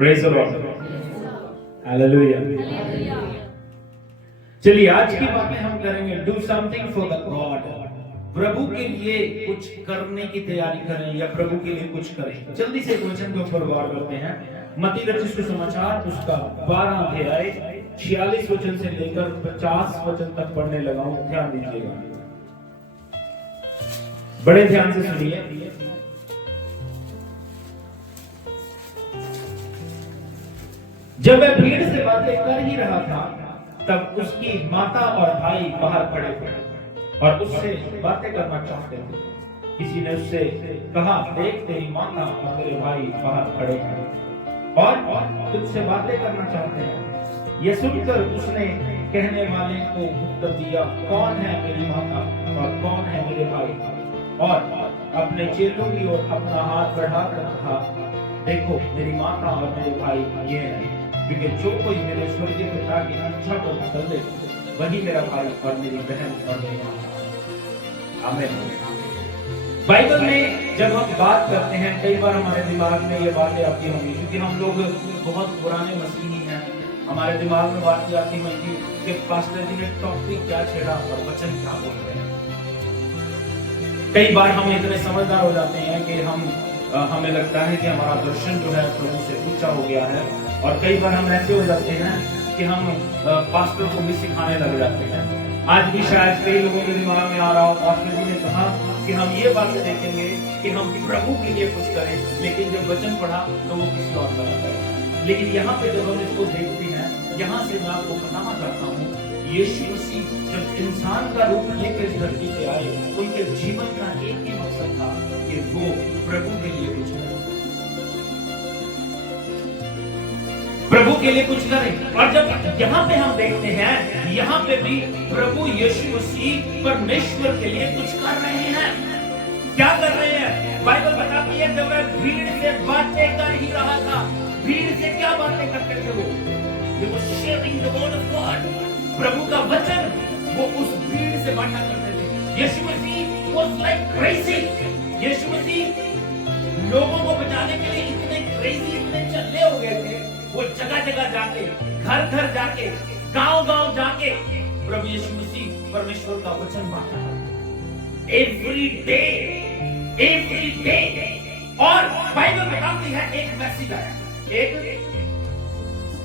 Praise the Lord, hallelujah. चलिए आज की बातें हम करेंगे do something for the God. प्रभु के लिए कुछ करने की तैयारी करें या प्रभु के लिए कुछ करें। जल्दी से वचन के ऊपर गौर करते हैं। मत्ती रचित सुसमाचार उसका 12 अध्याय 46 वचन से लेकर 50 वचन तक पढ़ने लगा हूं। ध्यान दीजिएगा, बड़े ध्यान से सुनिए। जब वह भीड़ से बातें कर ही रहा था तब उसकी माता और भाई बाहर खड़े थे और उससे बातें करना चाहते थे। किसी ने उससे कहा, देख तेरी माता और तेरे भाई बाहर खड़े हैं और तुझसे बातें करना चाहते हैं। यह सुनकर उसने कहने वाले को उत्तर दिया, कौन है मेरी माता और कौन है मेरे भाई? और अपने चेलों की ओर अपना हाथ बढ़ाकर कहा, देखो मेरी माता और मेरे भाई ये हैं, क्योंकि जो कोई मेरे स्वर्गीय पिता की इच्छा को चले वही मेरा भाई और मेरी बहन और मेरी माता। आमीन। बाइबल में जब हम बात करते हैं कई बार हमारे दिमाग में ये बातें आती होंगी, क्योंकि हम लोग बहुत पुराने मसीही हैं। हमारे दिमाग में बातें आती होंगी कि पास्टर जी ने टॉपिक क्या छेड़ा और वचन क्या बोल रहे हैं। कई बार हम इतने समझदार हो जाते हैं कि हमें लगता है कि हमारा दर्शन जो है प्रभु से ऊंचा हो गया है, और कई बार हम ऐसे हो जाते हैं कि हम पास्टर को भी सिखाने लग जाते हैं। आज भी शायद कई लोगों के दिमाग में आ रहा हो, पास्टर जी ने कहा कि हम ये बातें देखेंगे कि हम प्रभु के लिए कुछ करें, लेकिन जब वचन पढ़ा तो वो किसी और तरह का। लेकिन यहाँ पे जब हम इसको देखते हैं, यहाँ से मैं आपको बताना चाहता हूँ, यीशु मसीह जब इंसान का रूप लेकर इस धरती पे आए, उनके जीवन का एक ही मकसद था कि वो प्रभु के लिए कुछ करें, प्रभु के लिए कुछ करें। और जब यहाँ पे हम देखते हैं, यहाँ पे भी प्रभु यीशु मसीह परमेश्वर के लिए कुछ कर रहे हैं। क्या कर रहे हैं? बाइबल बताती है जब वह भीड़ से बातें कर ही रहा था। भीड़ से क्या बातें करते थे वो? They were sharing the word of God। प्रभु का वचन वो उस भीड़ से बांटा करते थे। यीशु मसीह was like crazy। यीशु मसीह लोगों को बचाने के लिए इतने क्रेजी, इतने चल्ले हो गए थे। वो जगह जगह जाके, घर घर जाके, गांव गांव जाके प्रभु यीशु मसीह परमेश्वर का वचन बांटा एवरी डे। और बाइबल बताती है एक मैसेज आया,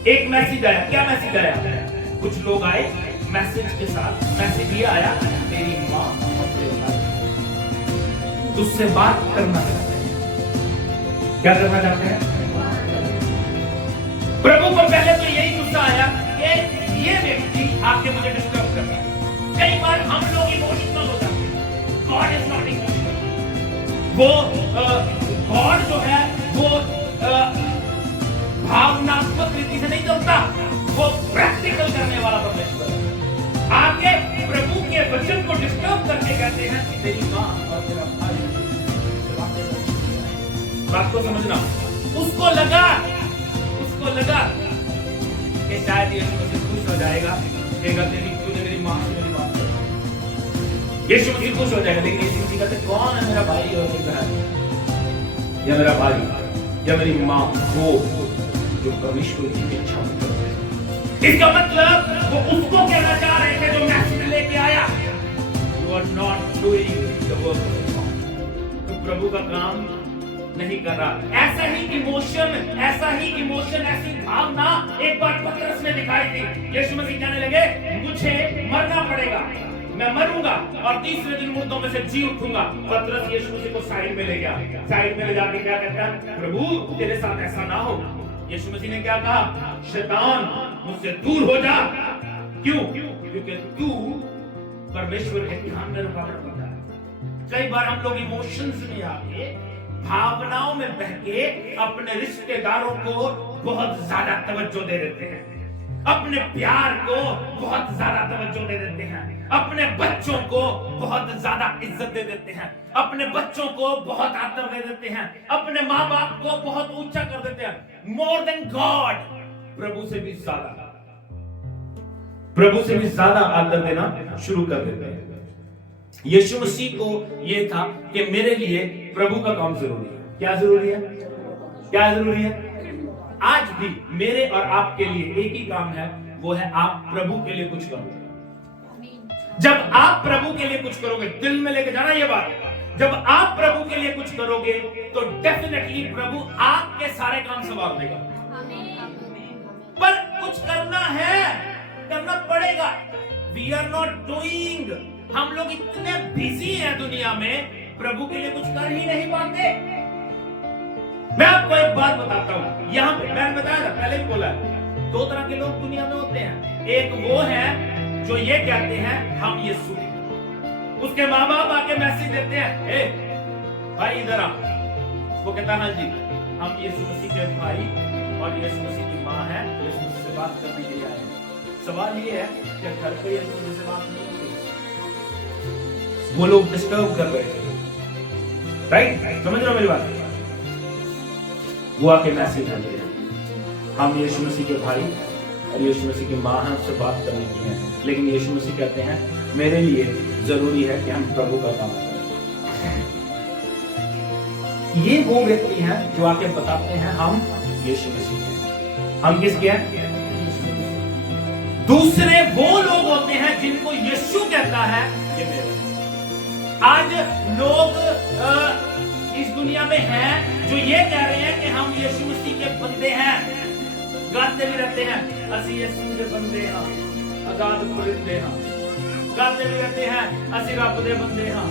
एक मैसेज आया। क्या मैसेज आया? कुछ लोग आए मैसेज के साथ। मैसेज ये आया, तेरी माँ और तेरे भाई तुझसे बात करना चाहते हैं। क्या करना चाहते हैं? प्रभु को पहले तो यही गुस्सा आया कि ये व्यक्ति आके मुझे डिस्टर्ब कर रहा है। कई बार हम लोग इमोशनल हो जाते हैं। God is not emotional. वो गॉड जो है वो भावनात्मक रीति से नहीं चलता, वो प्रैक्टिकल करने वाला परमेश्वर है। आके प्रभु के वचन को डिस्टर्ब करके कहते हैं कि तेरी माँ और तेरा भाई। बात को समझना। उसको लगा कि शायद यीशु मसीह खुश हो जाएगा, कहेगा तूने मेरी माँ से मेरी बात कर। यीशु मसीह खुश हो जाएगा, लेकिन यीशु मसीह कहते कौन है मेरा भाई और मेरी बहन या मेरा भाई या मेरी माँ? वो जो परमेश्वर की इच्छा करते हैं। इसका मतलब वो उसको कहना चाह रहे थे जो मैसेज लेके आया, you are not doing the work of God. तो प्रभु का काम नहीं कर रहा। ऐसा ही इमोशन, ऐसी भावना एक बार पतरस ने दिखाई थी। यीशु मसीह कहने लगे, मुझे मरना पड़ेगा, मैं मरूंगा और तीसरे दिन मुर्दों में से जी उठूंगा। पतरस यीशु मसीह को साइड में ले गया। साइड में ले जाके क्या कहता है? प्रभु तेरे साथ ऐसा ना हो। यीशु मसीह ने क्या कहा? शैतान मुझसे दूर हो जा। क्यों? क्योंकि तू परमेश्वर के ध्यान में रुकावट बनता है। कई बार हम लोग इमोशंस में आके, भावनाओं में बहके अपने रिश्तेदारों को बहुत ज्यादा तवज्जो दे देते हैं, अपने प्यार को बहुत ज्यादा तवज्जो दे देते हैं, अपने बच्चों को बहुत ज्यादा इज्जत दे देते हैं, अपने बच्चों को बहुत आदर दे देते हैं, अपने माँ बाप को बहुत ऊंचा कर देते हैं। मोर देन गॉड, प्रभु से भी ज्यादा आदर देना शुरू कर देते हैं। यीशु मसीह को यह था कि मेरे लिए प्रभु का काम जरूरी है। क्या जरूरी है? आज भी मेरे और आपके लिए एक ही काम है, वो है आप प्रभु के लिए कुछ करो। जब आप प्रभु के लिए कुछ करोगे, दिल में लेके जाना ये बात, जब आप प्रभु के लिए कुछ करोगे तो डेफिनेटली प्रभु आपके सारे काम संभाल देगा। पर कुछ करना है, करना पड़ेगा। वी आर नॉट डूइंग, हम लोग इतने बिजी हैं दुनिया में, प्रभु के लिए कुछ कर ही नहीं पाते। मैं आपको एक बात बताता हूं, यहां पे मैंने बताया था, पहले ही बोला, दो तरह के लोग दुनिया में होते हैं। एक वो है जो ये कहते हैं हम यीशु, उसके माँ बाप आके मैसेज देते हैं, ए भाई इधर आ, वो कहता है हाँ जी हम यीशु मसीह के भाई और यीशु मसीह की माँ है, यीशु मसीह से बात करने के लिए आए हैं। सवाल ये है कि घर पे यीशु मसीह से बात नहीं होती, वो लोग डिस्टर्ब कर रहे थे, राइट? समझ रहे हो मेरी बात? वो आके मैसेज देते हैं हम यीशु मसीह के भाई और यीशु मसीह की माँ है, उससे बात करने की है। लेकिन यीशु मसीह कहते हैं मेरे लिए जरूरी है कि हम प्रभु का काम करें। ये वो व्यक्ति हैं जो आके बताते हैं हम यीशु मसीह के, हम किसके हैं? दूसरे वो लोग होते हैं जिनको यीशु कहता है ये मेरे। आज लोग इस दुनिया में हैं जो ये कह रहे हैं कि हम यीशु मसीह के बंदे हैं, गाते भी रहते हैं असी यीशु के बंदे हैं, आजाद परिंदे हैं, गाते भी रहते हैं असी रब दे बंदे हैं,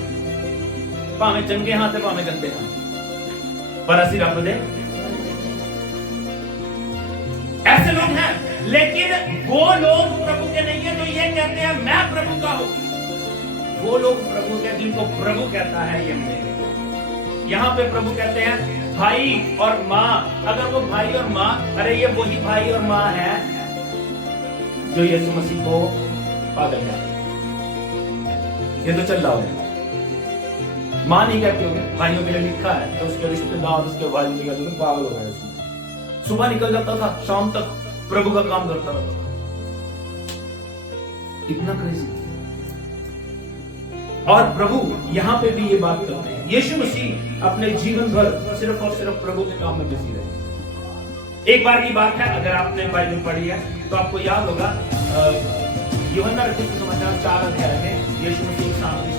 भावे चंगे हां ते भावे गंदे हां, पर असी रब दे। ऐसे लोग हैं, लेकिन वो लोग प्रभु के नहीं है जो ये कहते हैं मैं प्रभु का हूं। वो लोग प्रभु के जिनको प्रभु कहता है ये मेरे। यहां पे प्रभु कहते हैं भाई और माँ। अगर वो भाई और माँ, अरे ये वही भाई और माँ है जो यीशु मसीह को पागल है, ये तो चल रहा होगा। माँ नहीं कहती होगी, भाइयों के लिए लिखा है तो उसके रिश्तेदार उसके भाई नहीं कहते होंगे पागल हो गए। सुबह निकल जाता था, शाम तक प्रभु का काम करता रहता था, इतना क्रेजी। और प्रभु यहां पे भी ये बात करते हैं, यीशु मसीह अपने जीवन भर सिर्फ और सिर्फ प्रभु के काम में बिजी रहे। एक बार की बात है, अगर आपने बाइबल पढ़ी है तो आपको याद होगा, यूहन्ना रचित सुसमाचार 4 अध्याय में यीशु मसीह के सामने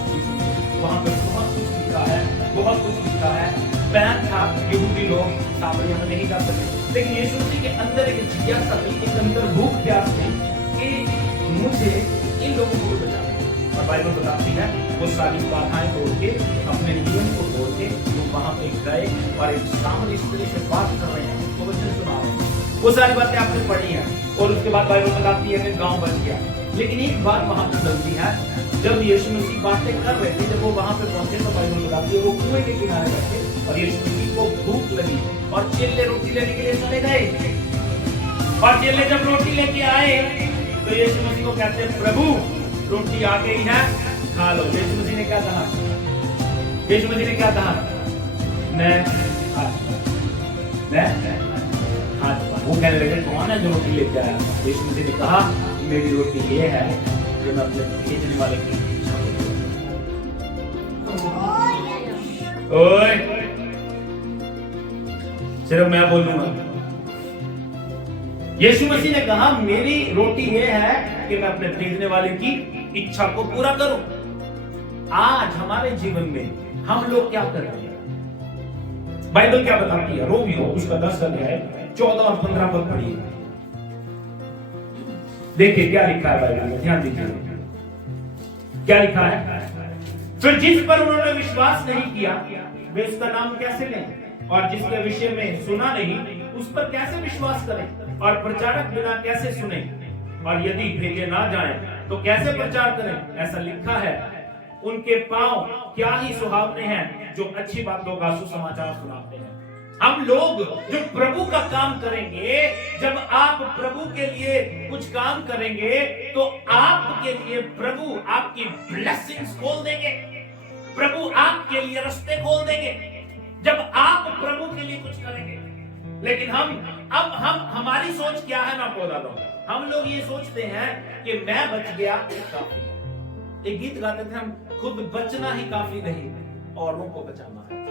वहां पे बहुत कुछ लिखा है, बहुत कुछ लिखा है। बैन था, यहूदी लोग सामने यहां नहीं जा सकते, लेकिन यीशु मसीह के अंदर एक जिज्ञासा थी, एक अंदर भूख प्यास थी कि मुझे इन लोगों को बचाना। और बाइबल बताती है वो सारी बाधाएं तोड़ के, अपने नियम को तोड़ के वो वहां पे गए और एक सामने स्त्री से बात कर रहे हैं, उसको वचन सुना रहे हैं। वो सारी बातें आपने पढ़ी हैं। और उसके बाद बाइबल बताती है कि गांव बच गया। लेकिन एक बात वहां पे चलती है, जब यीशु मसीह बातें कर रहे थे, जब वो वहां पे पहुंचे तो बाइबल बताती है वो कुएं के किनारे बैठे और यीशु मसीह को भूख लगी और चेले रोटी लेने के लिए चले गए। और चेले जब रोटी लेके आए तो यीशु मसीह को कहते हैं प्रभु रोटी आ गई है, खा लो। यीशु मसीह ने क्या कहा? यीशु मसीह ने क्या कहा? मैं वो कहने लगे कौन है जो रोटी लेके आया? यीशु मसीह ने कहा मेरी रोटी ये है जो मैं अपने भेजने वाले की इच्छा को। ओए सिर्फ मैं बोलूंगा। यीशु मसीह ने कहा मेरी रोटी ये है कि मैं अपने भेजने वाले की इच्छा को पूरा करूं। आज हमारे जीवन में हम लोग क्या कर रहे हैं? बाइबल क्या बताती है? रोमियो उसका 10 अध्याय 14 और 15 पद पढ़िए। देखिए क्या लिखा है बाइबल में, ध्यान दीजिए क्या लिखा है। फिर जिस पर उन्होंने विश्वास नहीं किया वे उसका नाम कैसे लें, और जिसके विषय में सुना नहीं उस पर कैसे विश्वास करें, और प्रचारक बिना कैसे सुने, और यदि भेजे ना जाए तो कैसे प्रचार करें। ऐसा लिखा है उनके पांव क्या ही सुहावने हैं जो अच्छी बातों का सुसमाचार सुनाते हैं। हम लोग जो प्रभु का काम करेंगे, जब आप प्रभु के लिए कुछ काम करेंगे तो आपके लिए प्रभु आपकी ब्लेसिंग्स खोल देंगे, प्रभु आपके लिए रास्ते खोल देंगे जब आप प्रभु के लिए कुछ करेंगे। लेकिन हम हमारी सोच क्या है? मैं आपको बताता हूं। हम लोग ये सोचते हैं कि मैं बच गया काफी है। एक गीत गाते थे हम, खुद बचना ही काफी नहीं, औरों को बचाना है।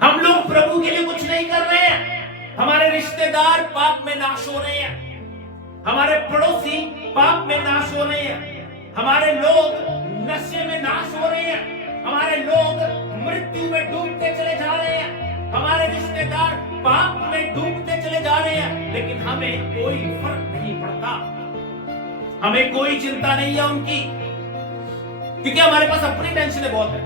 हम लोग प्रभु के लिए कुछ नहीं कर रहे हैं, हमारे रिश्तेदार पाप में नाश हो रहे हैं, हमारे पड़ोसी पाप में नाश हो रहे हैं, हमारे लोग नशे में नाश हो रहे हैं, हमारे लोग मृत्यु में डूबते चले जा रहे हैं, हमारे रिश्तेदार पाप में डूबते चले जा रहे हैं, लेकिन हमें कोई फर्क नहीं पड़ता, हमें कोई चिंता नहीं है उनकी, क्योंकि हमारे पास अपनी टेंशनें बहुत है,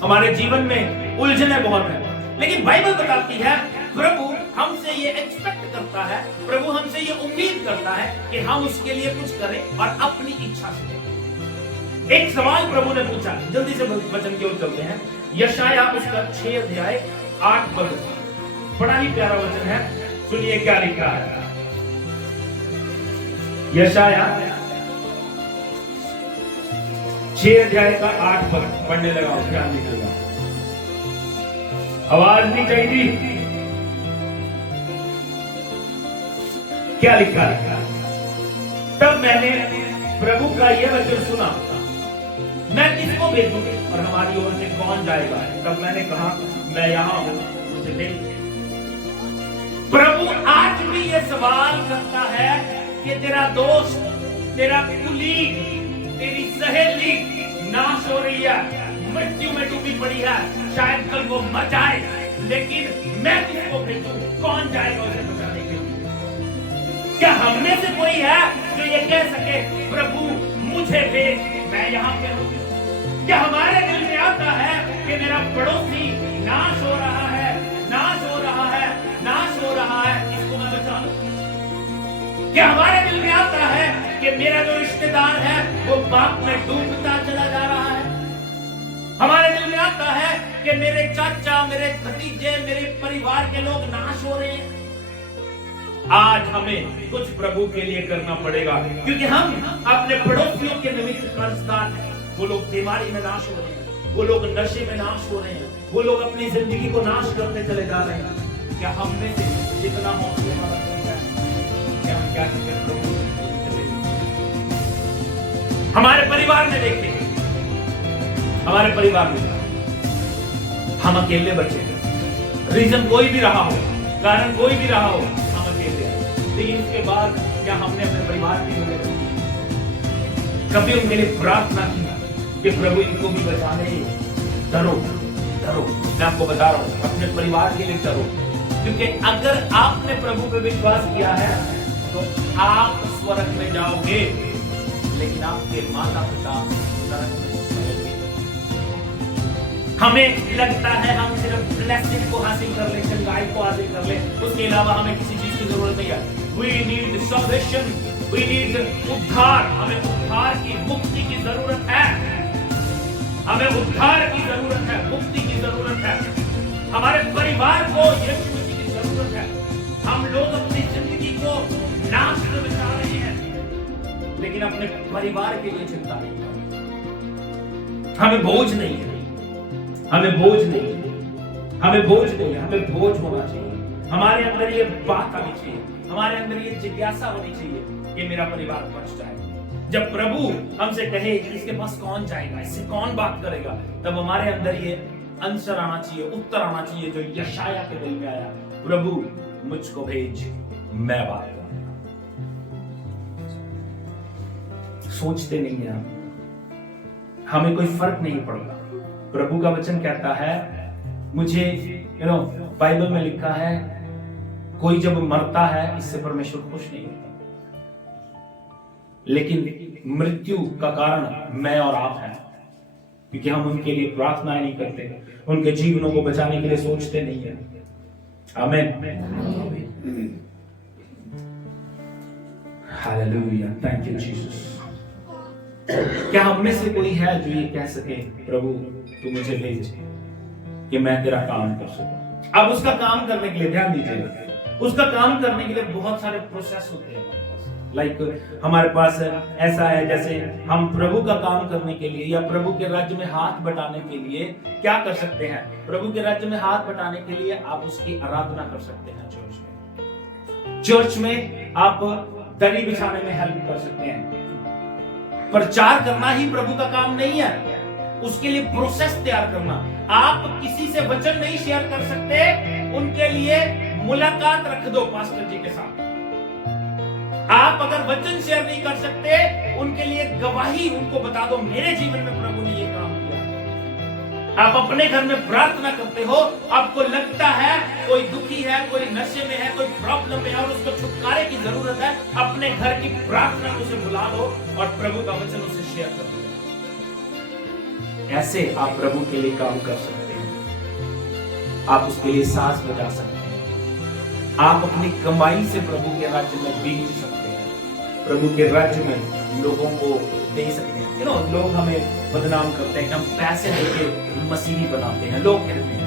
हमारे जीवन में उलझने बहुत है। लेकिन बाइबल बताती है प्रभु हमसे ये एक्सपेक्ट करता है, प्रभु हमसे ये उम्मीद करता है कि हम उसके लिए कुछ करें और अपनी इच्छा से। एक सवाल प्रभु ने पूछा, जल्दी से वचन की ओर चलते हैं। यशाया उसका 6 अध्याय 8 पद, बड़ा ही प्यारा वचन है, सुनिए क्या लिखा है। यशाया 6 अध्याय का 8 पद पढ़ने लगा, ध्यान दीजिएगा, आवाज नहीं चाहिए। क्या लिखा है? तब मैंने प्रभु का यह वचन सुना, मैं किसको भेजूं और हमारी ओर से कौन जाएगा? तब मैंने कहा, मैं यहां हूं, मुझे भेज। प्रभु आज भी यह सवाल करता है कि तेरा दोस्त, तेरा कुलीग, तेरी सहेली नाश हो रही है, मृत्यु में डूबी पड़ी है, शायद कल वो मर जाए, लेकिन मैं किसको भेजूं? कौन जाएगा उसे बचाने के लिए? क्या हम में से कोई है जो ये कह सके प्रभु मुझे भेज, मैं यहाँ पे हूं? क्या हमारे दिल में आता है कि मेरा पड़ोसी नाश हो रहा है, नाश हो रहा है, नाश हो रहा है, इसको मैं बचा लूं? क्या हमारे दिल में आता है कि मेरा जो रिश्तेदार है वो पाप में डूबता चला जा रहा है? हमारे दिल में आता है कि मेरे चाचा, मेरे भतीजे, मेरे परिवार के लोग नाश हो रहे हैं? आज हमें कुछ प्रभु के लिए करना पड़ेगा, क्योंकि हम अपने पड़ोसियों के निमित्त कर्जदार हैं। वो लोग बीमारी में नाश हो रहे हैं, वो लोग नशे में नाश हो रहे हैं, वो लोग अपनी जिंदगी को नाश करते चले जा रहे हैं। क्या हम में से जितना हौसला हमारा है, क्या हम क्या प्रभु हमारे परिवार में देखें, हमारे परिवार में हम अकेले बचे, रीजन कोई भी रहा हो, कारण कोई भी रहा हो, हम अकेले हैं। लेकिन इसके बाद क्या हमने अपने परिवार की मदद की? कभी उनके लिए प्रार्थना की कि प्रभु इनको भी बचा ले? डरो, डरो, मैं आपको बता रहा हूं, अपने परिवार के लिए डरो, क्योंकि अगर आपने प्रभु पे विश्वास किया है तो आप स्वर्ग में जाओगे, लेकिन आपके माता पिता नरक में जाएंगे। हमें लगता है हम सिर्फ ब्लेसिंग को हासिल कर ले, चंगाई को हासिल कर ले, उसके अलावा हमें किसी चीज की जरूरत नहीं है। We need salvation, we need उद्धार, हमें उद्धार की, मुक्ति की जरूरत है, हमें उद्धार की जरूरत है, मुक्ति की जरूरत है, हमारे परिवार को यीशु मसीह की जरूरत है। हम लोग अपनी जिंदगी को नाश में बिता रहे हैं, लेकिन अपने परिवार के लिए चिंता नहीं कर रहे। हमें बोझ नहीं है, हमें बोझ नहीं है, हमें बोझ नहीं है, हमें बोझ होना चाहिए। हमारे अंदर ये बात आनी चाहिए, हमारे अंदर ये जिज्ञासा होनी चाहिए कि मेरा परिवार बच जाए। जब प्रभु हमसे कहे कि इसके पास कौन जाएगा, इससे कौन बात करेगा, तब हमारे अंदर ये आंसर आना चाहिए, उत्तर आना चाहिए जो यशाया के दिल में आया, प्रभु मुझको भेज, मैं बात करूंगा। सोचते नहीं है हमें कोई फर्क नहीं पड़ता। प्रभु का वचन कहता है, मुझे बाइबल में लिखा है, कोई जब मरता है इससे परमेश्वर खुश नहीं होता, लेकिन मृत्यु का कारण मैं और आप हैं, क्योंकि हम उनके लिए प्रार्थनाएं नहीं करते, उनके जीवनों को बचाने के लिए सोचते नहीं है। आमीन, हालेलुया, थैंक यू जीसस। क्या हम में से कोई है जो ये कह सके प्रभु तू मुझे भेज कि मैं तेरा काम कर सकूं? अब उसका काम करने के लिए ध्यान दीजिएगा, उसका काम करने के लिए बहुत सारे प्रोसेस होते हैं। हमारे पास ऐसा है, जैसे हम प्रभु का काम करने के लिए या प्रभु के राज्य में हाथ बटाने के लिए क्या कर सकते हैं? प्रभु के राज्य में हाथ बटाने के लिए आप उसकी आराधना कर सकते हैं। चर्च में आप दरी बिछाने में हेल्प कर सकते हैं। प्रचार करना ही प्रभु का काम नहीं है, उसके लिए प्रोसेस तैयार करना। आप किसी से वचन नहीं शेयर कर सकते, उनके लिए मुलाकात रख दो पास्टर जी के साथ। आप अगर वचन शेयर नहीं कर सकते, उनके लिए गवाही उनको बता दो, मेरे जीवन में प्रभु ने ये काम किया। आप अपने घर में प्रार्थना करते हो, आपको लगता है कोई दुखी है, कोई नशे में है, कोई प्रॉब्लम में है और उसको छुटकारे की जरूरत है, अपने घर की प्रार्थना में उसे बुला लो और प्रभु का वचन उसे शेयर कर दो। ऐसे आप प्रभु के लिए काम कर सकते हैं, आप उसके लिए सांस बचा सकते हैं, आप अपनी कमाई से प्रभु के राज्य में बीत सकते हैं, प्रभु के राज्य में लोगों को दे सकते हैं। लोग हमें बदनाम करते हैं कि हम पैसे देके मसीही बनाते हैं, लोग कहते हैं,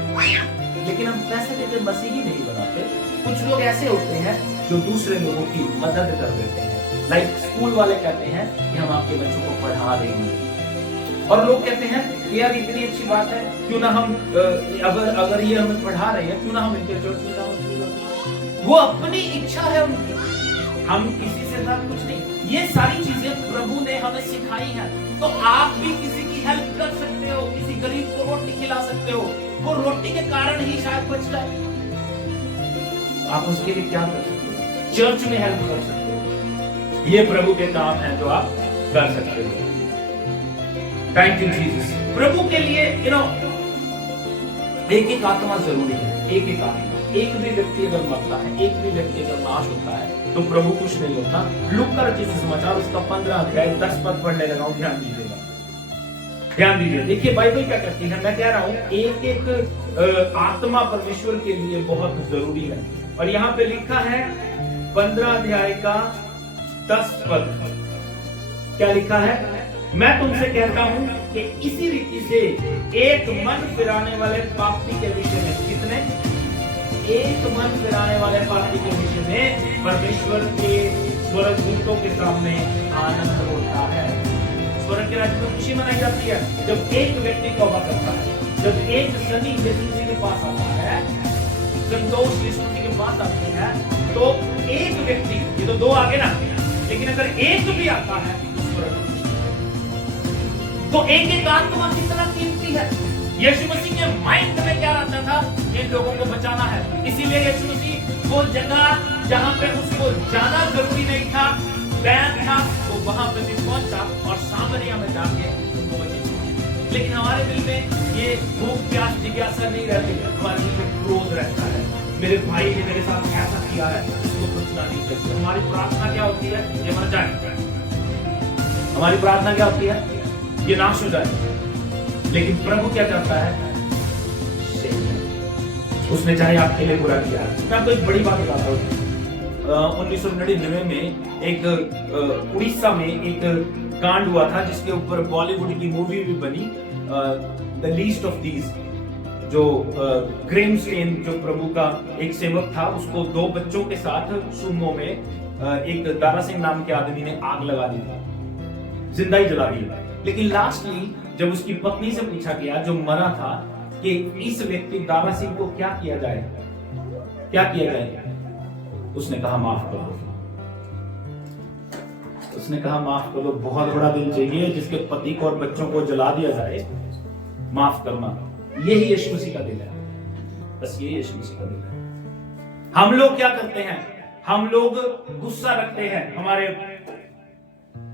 लेकिन हम पैसे देके मसीही नहीं बनाते। कुछ लोग ऐसे होते हैं जो दूसरे लोगों की मदद कर देते हैं। लाइक स्कूल वाले कहते हैं कि हम आपके बच्चों को पढ़ा देंगे, और लोग कहते हैं कि यार इतनी अच्छी बात है, क्यों ना हम अगर ये हमें पढ़ा रहे हैं, क्यों ना हम इनके चर्च में जाओ। वो अपनी इच्छा है उनकी, हम किसी से ज्यादा कुछ नहीं। ये सारी चीजें प्रभु ने हमें सिखाई हैं। तो आप भी किसी की हेल्प कर सकते हो, किसी गरीब को रोटी खिला सकते हो, वो रोटी के कारण ही शायद बच जाए, आप उसके लिए क्या कर सकते हो? चर्च में हेल्प कर सकते हो। ये प्रभु के काम है जो आप कर सकते हो। Thank you Jesus. प्रभु के लिए एक एक आत्मा जरूरी है, एक एक आत्मा। एक भी व्यक्ति अगर मरता है, एक भी व्यक्ति अगर नाश होता है, तो प्रभु कुछ नहीं होता। लूका रचित समाचार उसका 15 अध्याय 10 पद पढ़ने लगा हूं, ध्यान दीजिएगा, ध्यान दीजिए। देखिए बाइबल क्या कहती है, मैं कह रहा हूं एक एक आत्मा परमेश्वर के लिए बहुत जरूरी है। और यहाँ पे लिखा है 15 अध्याय का 10 पद, क्या लिखा है? मैं तुमसे कहता हूं कि इसी रीति से एक मन फिराने वाले पापी के विषय में, कितने? एक मन फिराने वाले पापी के विषय में परमेश्वर के स्वर्गदूतों के सामने आनंद होता है। स्वर्ग के राज्य में खुशी मनाई जाती है जब एक व्यक्ति तौबा करता है, जब एक सनी यीशु मसीह के पास आता है, संतोष यीशु मसीह के पास आती है, तो एक व्यक्ति, ये तो दो आगे ना, लेकिन अगर एक भी आता है तो एक एक आत्मा कितना कीमती है। यीशु मसीह के माइंड में क्या रहता था? इन लोगों को बचाना है। इसीलिए यीशु मसीह वो जगह जहां पे उसको जाना जरूरी नहीं था, बैन था, वो वहां पे भी पहुंचा और सामरिया में जाके उनको बचाया। लेकिन हमारे दिल में ये भूख प्यास जिज्ञासा नहीं रहती, हमारे दिल में क्रोध रहता है, मेरे भाई ने मेरे साथ ऐसा किया है, इसको बचना नहीं चाहिए। हमारी प्रार्थना क्या होती है? ये मर जाए। हमारी प्रार्थना क्या होती है? ये नाश हो जाए। लेकिन प्रभु क्या चाहता है? उसने चाहे आपके लिए बुरा किया। मैं आपको एक बड़ी बात बताता हूँ। 1999 में एक उड़ीसा में एक कांड हुआ था जिसके ऊपर बॉलीवुड की मूवी भी बनी, द लीस्ट ऑफ दीज। जो ग्रेम स्टेन जो प्रभु का एक सेवक था, उसको 2 बच्चों के साथ सुमो में एक दारा सिंह नाम के आदमी ने आग लगा दी था, जिंदा ही जला दिया। लेकिन लास्टली जब उसकी पत्नी से पूछा गया जो मरा था कि इस व्यक्ति दारा सिंह को क्या किया जाए, क्या किया जाए, उसने कहा माफ करो। उसने कहा माफ करो। बहुत बड़ा दिल चाहिए जिसके पति को और बच्चों को जला दिया जाए, माफ करना। यही यीशु मसीह का दिल है, बस ये यीशु मसीह का दिल है। हम लोग क्या करते हैं? हम लोग गुस्सा रखते हैं, हमारे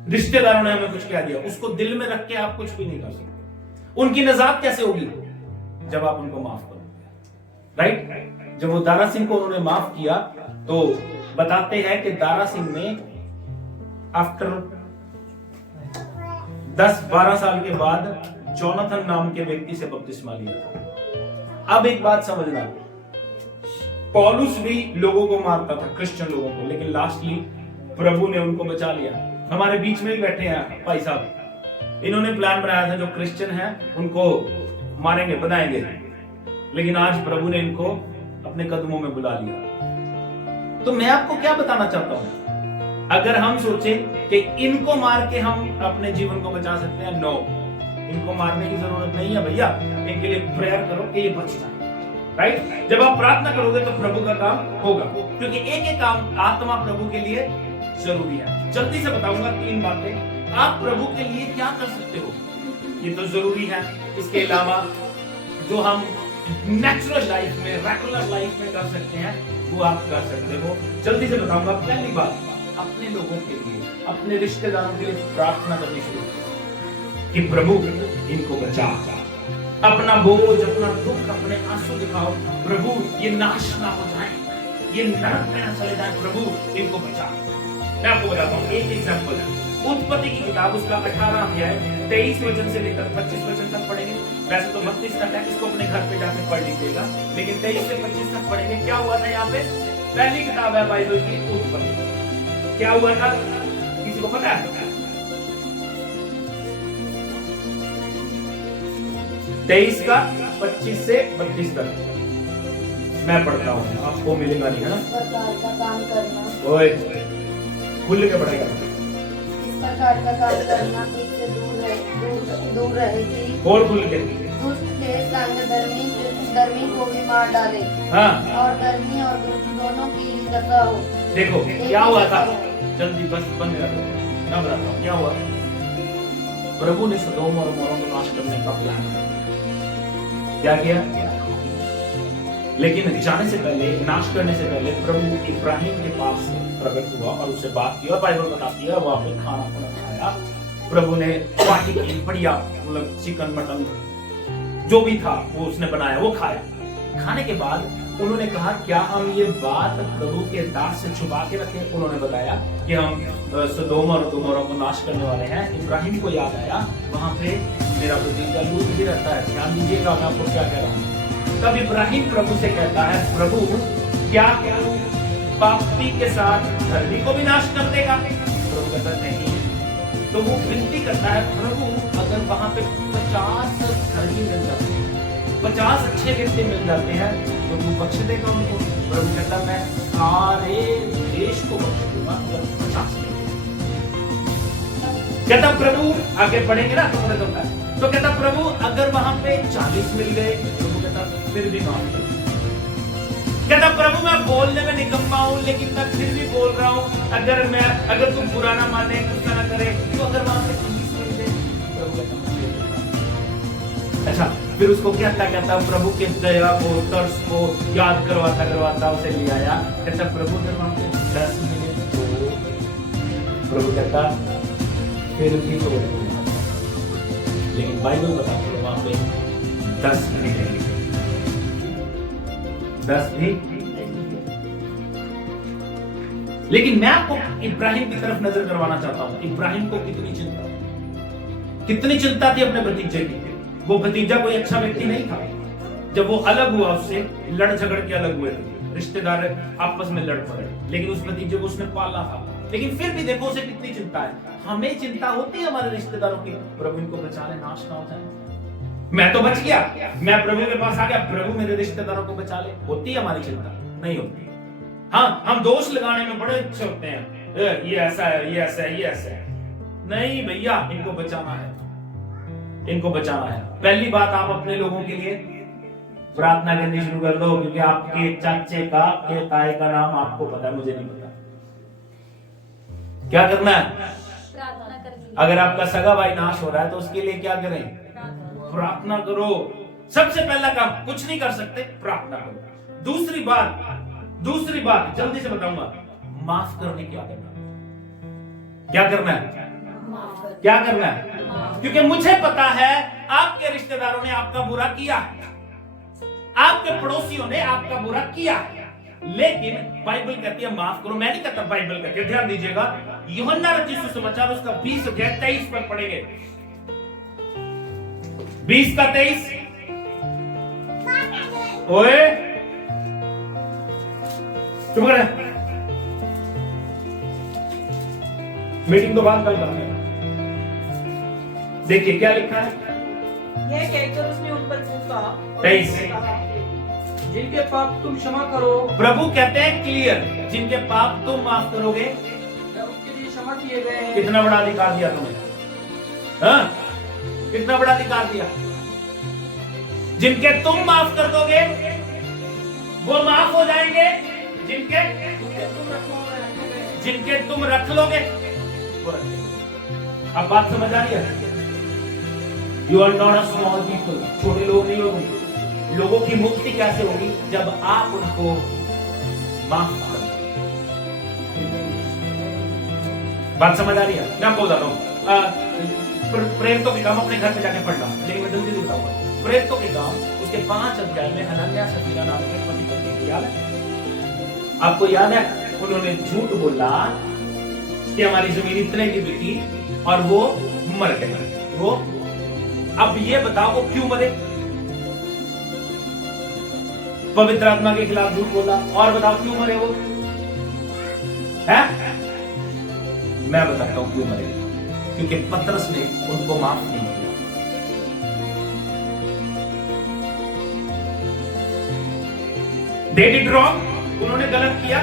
रिश्तेदारों ने हमें कुछ कह दिया, उसको दिल में रख के आप कुछ भी नहीं कर सकते। उनकी नजात कैसे होगी? जब आप उनको माफ करोगे, राइट? जब वो दारा सिंह को उन्होंने माफ किया तो बताते हैं कि दारा सिंह ने आफ्टर 10-12 साल के बाद जोनाथन नाम के व्यक्ति से बपतिस्मा लिया था। अब एक बात समझना, पौलुस भी लोगों को मारता था, क्रिश्चियन लोगों को, लेकिन लास्टली प्रभु ने उनको बचा लिया। हमारे बीच में ही बैठे हैं भाई साहब, इन्होंने प्लान बनाया था जो क्रिश्चियन हैं उनको मारेंगे, बनाएंगे, लेकिन आज प्रभु ने इनको अपने कदमों में बुला लिया। तो मैं आपको क्या बताना चाहता हूं, अगर हम सोचे कि इनको मार के हम अपने जीवन को बचा सकते हैं, नो, इनको मारने की जरूरत नहीं है भैया। इनके लिए प्रेयर करो कि ये बच जाए, राइट? जब आप प्रार्थना करोगे तो प्रभु का काम होगा, क्योंकि एक एक काम आत्मा प्रभु के लिए जरूरी है। जल्दी से बताऊंगा 3 बातें आप प्रभु के लिए क्या कर सकते हो, ये तो जरूरी है। इसके अलावा जो हम नेचुरल लाइफ में, रेगुलर लाइफ में कर सकते हैं, वो आप कर सकते हो। जल्दी से बताऊंगा। पहली बात, अपने लोगों के लिए, अपने रिश्तेदारों के लिए प्रार्थना करनी शुरू करो कि प्रभु इनको बचा। अपना बोझ, अपना दुख, अपने आंसू दिखाओ, प्रभु ये नाश ना हो जाए, ये नरक में ना चले जाए, प्रभु इनको बचा। मैं आपको बताता हूँ एक एग्जांपल। उत्पत्ति की किताब उसका 18 अध्याय 23 वचन से लेकर 25 वचन तक पढ़ेंगे। वैसे तो 32 तक है, इसको अपने घर पे जाके पढ़ लीजिएगा, लेकिन 23 से 25 तक पढ़ेंगे। क्या हुआ था यहाँ पे? पहली किताब है बाइबल की, उत्पत्ति। क्या हुआ था किसी को पता है? 23 का 25 से 32 तक मैं पढ़ता हूँ, आपको मिलेगा नहीं है ना? प्रकार का काम करना, ओए खुल के पढ़ेगा। इस प्रकार का काम करना इससे दूर रहेगी। और खुल के दुष्ट के संग धर्मी को भी मार डाले। हाँ, और धर्मी और दुष्ट दोनों की दशा हो। देखो क्या हुआ था, जल्दी बस बंद कर दो, मैं बताता हूँ क्या हुआ। प्रभु ने सदोम और अमोरा को नाश करने का प्लान क्या किया, लेकिन जाने से पहले, नाश करने से पहले प्रभु इब्राहिम के पास प्रकट हुआ और उससे बात की। और बाइबल बताती है वहां पे खाना खाया, प्रभु ने पार्टी की, बढ़िया, मतलब चिकन मटन जो भी था वो उसने बनाया, वो खाया। खाने के बाद उन्होंने कहा क्या हम ये बात प्रभु के दास से छुपा के रखें? उन्होंने बताया कि हम सदोम और गमोरा को नाश करने वाले हैं। इब्राहिम को याद आया वहां पे मेरा भतीजा लूत भी रहता है, ध्यान दीजिएगा मैं आपको क्या कह रहा हूँ। तब इब्राहिम प्रभु से कहता है, प्रभु क्या करूं, पापी के साथ धर्मी को भी नाश कर देगा? प्रभु कहता नहीं। तो वो विनती करता है, प्रभु अगर वहां पे 50 धर्मी मिल जाते हैं, 50 अच्छे व्यक्ति मिल जाते हैं, तो वो बख्श देगा उनको? प्रभु कहता मैं सारे देश को बख्श दूंगा अगर 50 कहता प्रभु, आगे पढ़ेंगे ना तो पता चलता है। तो कहता प्रभु अगर वहां पे 40 मिल गए, प्रभु कहता फिर भी माफ कर। कहता प्रभु मैं बोलने में निकम्मा हूं, लेकिन मैं फिर भी बोल रहा हूं, अगर तुम बुरा ना माने, गुस्सा ना करे, तो अगर वहां पे 30 मिल गए, प्रभु कहता अच्छा। फिर उसको कहता प्रभु के दया को, तरस को याद करवाता उसे ले आया। कहता प्रभु अगर वहां पे 10 मिले तो प्रभु कहता फिर भी तो, लेकिन बाइबल बताती है वहां पे 10 मिले, 10 भी। लेकिन मैं आपको इब्राहिम की तरफ नजर करवाना चाहता हूं। इब्राहिम को कितनी चिंता थी अपने भतीजे की। वो भतीजा कोई अच्छा व्यक्ति नहीं था। जब वो अलग हुआ, उससे लड़ झगड़ के अलग हुए थे, रिश्तेदार आपस में लड़ पड़े, लेकिन उस भतीजे को उसने पाला था। लेकिन फिर भी देखो उसे कितनी चिंता है। हमें चिंता होती है हमारे रिश्तेदारों की, प्रभु इनको बचा ले, नाश ना हो जाए। मैं तो बच गया, मैं प्रभु के पास आ गया, प्रभु मेरे रिश्तेदारों को बचा ले। होती है हमारी चिंता? नहीं होती। हाँ, हम दोष लगाने में बड़े अच्छे होते हैं, ये ऐसा है, ये ऐसा है, ये ऐसा है। नहीं भैया, इनको बचाना है, इनको बचाना है। पहली बात, आप अपने लोगों के लिए प्रार्थना करनी शुरू कर दो, क्योंकि आपके चाचे का, के ताए का नाम आपको पता है, मुझे नहीं पता। क्या करना है? अगर आपका सगा भाई नाश हो रहा है तो उसके लिए क्या करें? प्रार्थना करो। सबसे पहला काम, कुछ नहीं कर सकते, प्रार्थना करो। दूसरी बात जल्दी से बताऊंगा, माफ करने की आदत। क्या करना है? क्या करना है? क्योंकि मुझे पता है आपके रिश्तेदारों ने आपका बुरा किया है, आपके पड़ोसियों ने आपका बुरा किया है, लेकिन बाइबल कहती है माफ करो। मैं नहीं कहता, बाइबल कहती है। ध्यान दीजिएगा, यूहन्ना रचित सुसमाचार उसका 20 अध्याय 23 पर पढ़ेंगे। 20 का 23। ओए चुप कर, मीटिंग तो बात कल करते हैं। देखिए क्या लिखा है, यह कहकर उसने उन पर फूंका, 23। जिनके पाप तुम क्षमा करो, प्रभु कहते हैं क्लियर, जिनके पाप तुम माफ करोगे, उनके लिए क्षमा किए गए हैं। कितना बड़ा अधिकार दिया तुम्हें, हाँ? कितना बड़ा अधिकार दिया। जिनके तुम माफ कर दोगे वो माफ हो जाएंगे, जिनके तुम रख लोगे वो रखेंगे। अब बात समझ आ रही है? You are not a small people, छोटे लोग नहीं हो। लोगों की मुक्ति कैसे होगी? जब आप उनको माफ कर। बात समझ आ रही है? मैं आपको बताता हूं, प्रेरितों के काम अपने घर पे जाके पढ़ना, लेकिन मैं जल्दी बताऊंगा। प्रेरितों के काम उसके 5 अध्याय में हनन्याह सफीरा नाम के पति पत्नी को याद है? आपको याद है? उन्होंने झूठ बोला कि हमारी जमीन इतने की बिकी और वो मर गए। वो अब ये बताओ वो क्यों मरे? पवित्र आत्मा के खिलाफ झूठ बोला। और बताओ क्यों मरे वो? है? मैं बताता हूं क्यों मरे। क्योंकि पतरस ने उनको माफ नहीं किया। They did wrong, उन्होंने गलत किया,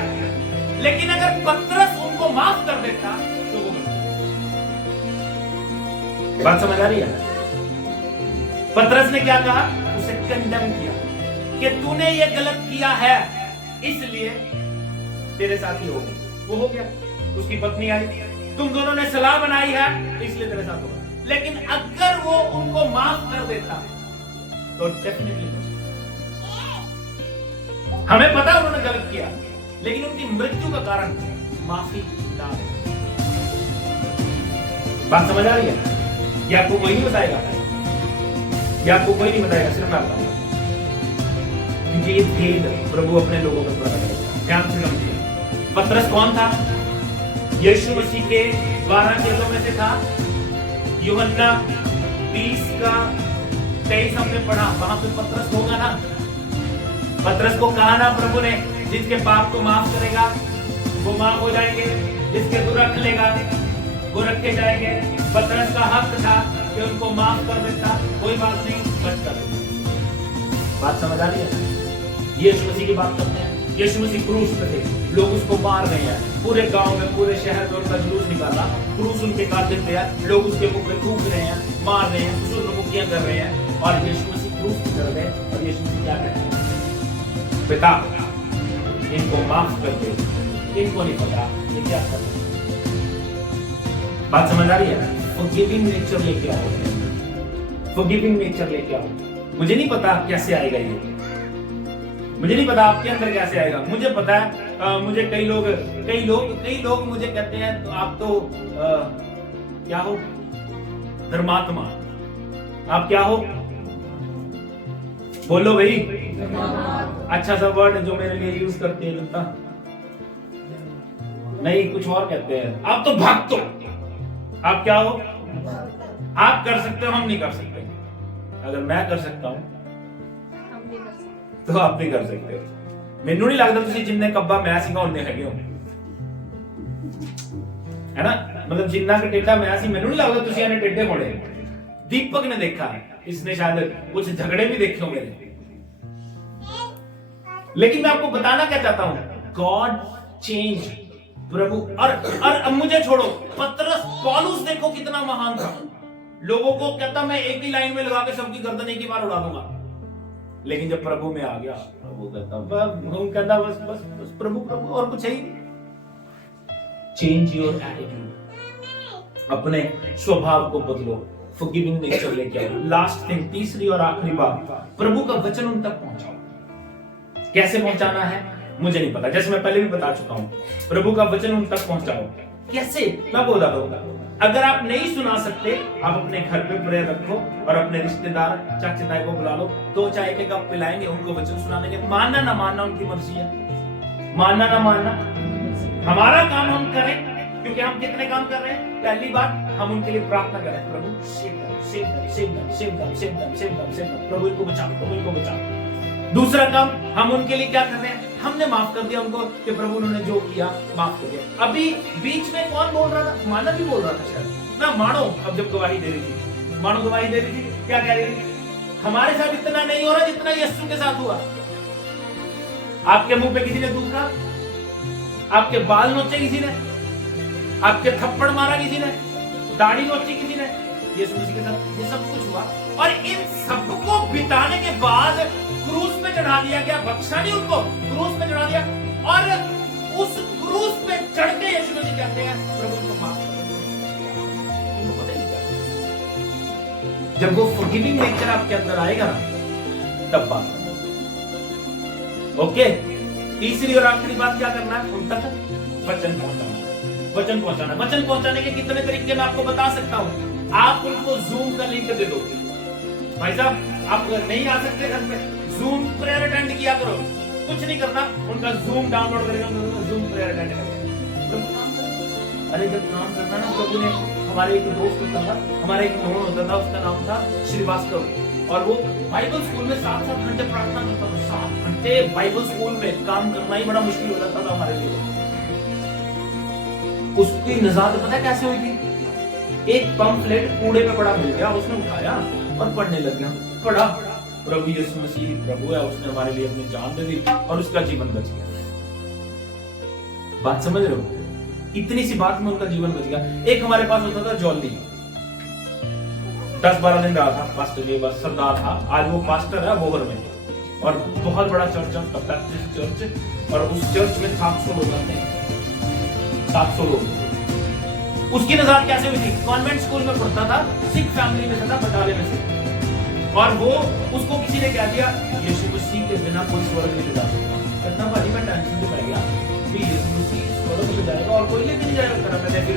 लेकिन अगर पतरस उनको माफ कर देता तो वो बात समझ आ रही है? पतरस ने क्या कहा? उसे कंडेम किया कि तूने ये गलत किया है, इसलिए तेरे साथ ही हो गया। वो हो गया, उसकी पत्नी आई, तुम दोनों ने सलाह बनाई है, इसलिए तेरे साथ होगा। लेकिन अगर वो उनको माफ कर देता तो डेफिनेटली हमें पता उन्होंने गलत किया, लेकिन उनकी मृत्यु का कारण माफी ना हो। बात समझ आ रही है? ये आपको कोई नहीं बताएगा, ये आपको कोई नहीं बताएगा, सिर्फ मैं बताऊंगा। क्योंकि ये भेद प्रभु अपने लोगों को प्रकट करेगा। ध्यान से समझिए, पतरस कौन था? यीशु मसीह के 12 चेलों में से था। यूहन्ना 20 का 23 हमने पढ़ा, वहां पे पतरस होगा ना। पतरस को कहा ना प्रभु ने, जिसके पाप को माफ करेगा वो माफ हो जाएंगे, जिसके तू रख लेगा वो रखे जाएंगे। पतरस का हक था कि उनको माफ कर देता, कोई बात नहीं, बच कर देता। बात समझ आ रही है? यीशु मसीह की बात करते हैं। यीशु मसीह क्रूस पे थे, लोग उसको मार रहे हैं, पूरे गांव में पूरे शहर में उनका जुलूस निकाला, क्रूस उनके कातिल थे, लोग उसके मुख पे थूक रहे हैं, मार रहे हैं, मुक्तियां कर रहे हैं, और यीशु मसीह क्रूस पे चढ़ गए। और यीशु मसीह क्या कहते हैं? पिता इनको माफ कर दे, इनको नहीं पता ये क्या कर रहे हैं। बात समझ आ रही है? फॉरगिविंग नेचर लेके आओ, फॉरगिविंग नेचर लेके आओ। मुझे नहीं पता कैसे आएगा ये, मुझे नहीं पता आपके अंदर कैसे आएगा। मुझे पता है, मुझे कई लोग मुझे कहते हैं तो आप तो क्या हो? धर्मात्मा। आप क्या हो? बोलो भाई, अच्छा सा वर्ड है जो मेरे लिए यूज करते हैं लगता नहीं, कुछ और कहते हैं। आप तो भक्त हो। आप क्या हो? आप कर सकते हो, हम नहीं कर सकते। अगर मैं कर सकता हूं तो आप भी कर सकते हो। मैनू नहीं लगता तुसी जिन्ने कब्बा मैं सीगा उन्ने हैगे हो, है ना? मतलब जिन्ना का टेढ़ा मैं सी, मैनू नहीं लगता तुसी इन्ने टेढ़े होने। दीपक ने देखा है, इसने शायद कुछ झगड़े भी देखे होंगे, लेकिन मैं आपको बताना क्या चाहता हूं, गॉड चेंज प्रभु। और मुझे छोड़ो, पतरस, पौलुस देखो कितना महान था। लोगों को कहता मैं एक ही लाइन में लगा के सबकी गर्दन एक ही बार उड़ा दूंगा, लेकिन जब प्रभु में आ गया, प्रभु कहता बस प्रभु और कुछ है ही नहीं। चेंज योर एटीट्यूड, अपने स्वभाव को बदलो, फॉरगिविंग नेचर लेके आओ। लास्ट थिंग, तीसरी और आखिरी बात, प्रभु का वचन उन तक पहुंचाओ। कैसे पहुंचाना है मुझे नहीं पता, जैसे मैं पहले भी बता चुका हूं। प्रभु का वचन उन तक पहुंचाओ। कैसे? मैं बोल रहा हूं, अगर आप नहीं सुना सकते, आप अपने घर पे प्रेयर रखो और अपने रिश्तेदार चाचा ताई को बुला लो, 2 चाय के कप पिलाएंगे, उनको वचन सुनाने के। मानना ना मानना उनकी मर्जी है, मानना ना मानना हमारा काम हम करें, क्योंकि हम कितने काम कर रहे हैं। पहली बात, हम उनके लिए प्रार्थना करें, प्रभु प्रभु इनको बचाओ, प्रभु इनको बचाओ। दूसरा काम, हम उनके लिए क्या कर रहे हैं? हमने माफ कर दिया उनको कि प्रभु उन्होंने जो किया माफ कर दिया। अभी बीच में कौन बोल रहा था? माना भी बोल रहा था शायद ना, मानो अब जब गवाही दे रही थी, मानो गवाही दे रही थी, क्या कह रही थी? हमारे साथ इतना नहीं हो रहा जितना यीशु के साथ हुआ। आपके मुंह पे किसी ने थूका, आपके बाल नोचे किसी ने, आपके थप्पड़ मारा किसी ने, दाढ़ी नोची किसी ने, यीशु मसीह के साथ ये सब कुछ हुआ। और इन सबको बिताने के बाद क्रूस पे चढ़ा दिया गया, बख्शा नहीं उनको, क्रूस पे चढ़ा दिया। और उस क्रूस पे चढ़ते यीशु मसीह कहते हैं प्रभु को माफ कर। जब वो फॉरगिविंग नेचर आपके अंदर आएगा ना, तब बात। ओके, तीसरी और आखिरी बात क्या करना है, उन तक वचन पहुंचाना। वचन पहुंचाना, वचन पहुंचाने के कितने तरीके मैं आपको बता सकता हूं। आप उनको जूम का लिंक दे दो। भाई साहब आप नहीं आ सकते घर में, जूम प्रेयर अटेंड किया करो। कुछ नहीं करना, उनका जूम डाउनलोड करेगा, जूम प्रेयर अटेंड करेगा। अरे जब काम करना ना, प्रभु ने, हमारे एक दोस्त होता था, हमारा एक नोन होता था, उसका नाम था श्रीवास्तव, और वो बाइबल स्कूल में 7-7 घंटे प्रार्थना करता था। 7 घंटे बाइबल स्कूल में काम करना ही बड़ा मुश्किल हो जाता था हमारे लिए। उसकी निजात पता है कैसे हुई थी? एक पंफलेट कूड़े पे पड़ा मिल गया, उसने उठाया और पढ़ने लग गया। पढ़ा, प्रभु यीशु मसीह प्रभु है, उसने हमारे लिए अपनी जान दे दी और उसका जीवन बच गया। बात समझ रहे हो? इतनी सी बात में उनका जीवन बच गया। एक हमारे पास होता था जॉली, 10-12 दिन रहा था पास्टर जी, बस सरदार था। आज वो पास्टर है बोहर में, और बहुत बड़ा चर्च है उसका, बैप्टिस्ट चर्च, और उस चर्च में 700 लोग आते हैं, 700 लोग। उसकी नजात कैसे हुई थी? कॉन्वेंट स्कूल में पढ़ता था, सिख फैमिली में था, बटाले में से, और वो, उसको किसी ने कह दिया यीशु मसीह के बिना कोई स्वर्ग नहीं जा सकता। कितना भारी मैं टेंशन में पड़ गया कि यीशु मसीह स्वर्ग में जाएगा और कोई लेके नहीं जाएगा। मैंने फिर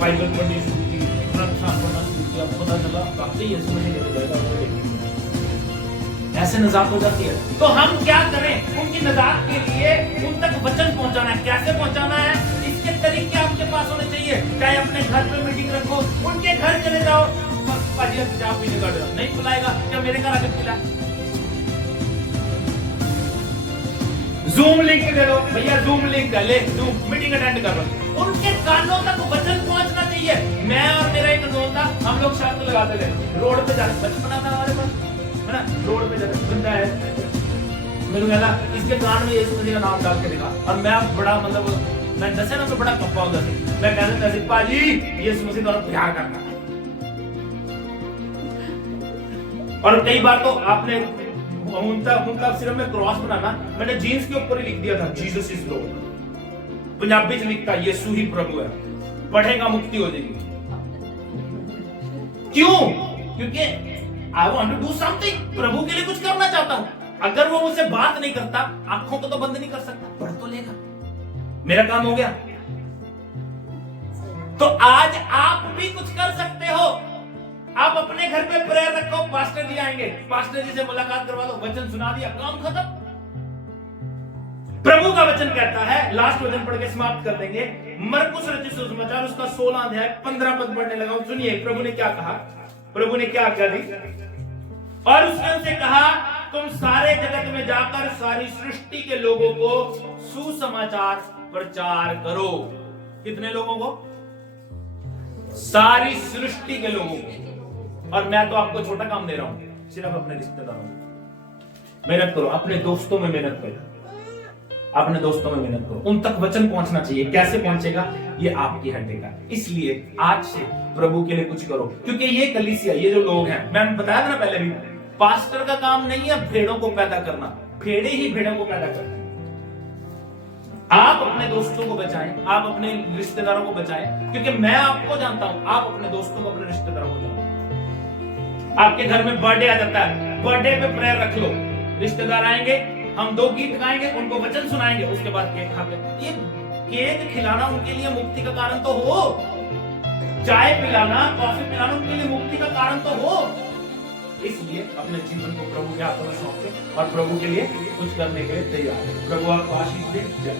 बाइबल पढ़नी शुरू की, कुरान पढ़ना शुरू किया, पता चला वाकई यीशु मसीह लेके जाएगा और कोई लेके नहीं जाएगा। ऐसे नजात हो जाती है। तो हम क्या करें उनकी नजात के लिए? उन तक वचन पहुंचाना है। कैसे पहुंचाना है? इसके तरीके आपके पास होने चाहिए। चाहे अपने घर पे मीटिंग रखो, उनके घर चले जाओ, नहीं बुलाएगा क्या? मेरे घर आके पिला, जूम लिंक दे दो भैया, जूम लिंक ले, जूम मीटिंग अटेंड कर लो। उनके कानों तक वचन पहुंचना चाहिए। मैं और मेरा एक दोस्त था, हम लोग शर्त लगाते थे, रोड पे जाते, बचपना था हमारे पास, है ना, रोड पे जाते, बंदा है, मेरे कहना इसके कान में यीशु मसीह का नाम डाल के दिखा, और मैं बड़ा, मतलब मैं दसे ना तो बड़ा कप्पा होता था। मैं कहता था पाजी यीशु मसीह द्वारा प्यार करना। और कई बार तो आपने उनका सिर्फ में क्रॉस बनाना, मैंने जीन्स के ऊपर ही लिख दिया था जीसस इज लॉर्ड। पंजाबी से लिखता यीशु ही प्रभु है, पढ़ेगा मुक्ति हो जाएगी। क्यों? क्योंकि I want to do something, प्रभु के लिए कुछ करना चाहता हूं। अगर वो मुझसे बात नहीं करता, आंखों को तो बंद नहीं कर सकता, पढ़ तो लेगा, मेरा काम हो गया। तो आज आप भी कुछ कर सकते हो। आप अपने घर पे प्रेयर रखो, पास्टर जी आएंगे, पास्टर जी से मुलाकात करवा दो, वचन सुना दिया, काम खत्म। प्रभु का वचन कहता है, लास्ट वचन पढ़ के समाप्त कर देंगे, मरकुस रचित सुसमाचार उसका 16 अध्याय 15 पद पढ़ने लगा। सुनिए प्रभु ने क्या कहा, प्रभु ने क्या आज्ञा दी। और उसने उनसे कहा, तुम सारे जगत में जाकर सारी सृष्टि के लोगों को सुसमाचार प्रचार करो। कितने लोगों को? सारी सृष्टि के लोगों को। और मैं तो आपको छोटा काम दे रहा हूं, सिर्फ अपने रिश्तेदारों में मेहनत करो, अपने दोस्तों में मेहनत करो, अपने दोस्तों में मेहनत करो। उन तक वचन पहुंचना चाहिए। कैसे पहुंचेगा? ये आपकी हैंडल का। इसलिए आज से प्रभु के लिए कुछ करो, क्योंकि ये कलीसिया, ये जो लोग हैं, मैंने बताया था ना पहले भी, पास्टर का काम नहीं है भेड़ों को पैदा करना, भेड़े ही भेड़ों को पैदा करते हैं। आप अपने दोस्तों को बचाएं, आप अपने रिश्तेदारों को बचाएं, क्योंकि मैं आपको जानता हूं, आप अपने दोस्तों को, अपने रिश्तेदारों को जानते हैं। आपके घर में बर्थडे आ जाता है, बर्थडे पे प्रेयर रख लो, रिश्तेदार आएंगे, हम 2 गीत गाएंगे, उनको वचन सुनाएंगे, उसके बाद केक खाते। ये केक खिलाना उनके लिए मुक्ति का कारण तो हो, चाय पिलाना, कॉफी पिलाना उनके लिए मुक्ति का कारण तो हो। इसलिए अपने जीवन को प्रभु के हाथों में सौंप दे और प्रभु के लिए कुछ करने के लिए तैयार है। प्रभु आपको आशीष दे। जय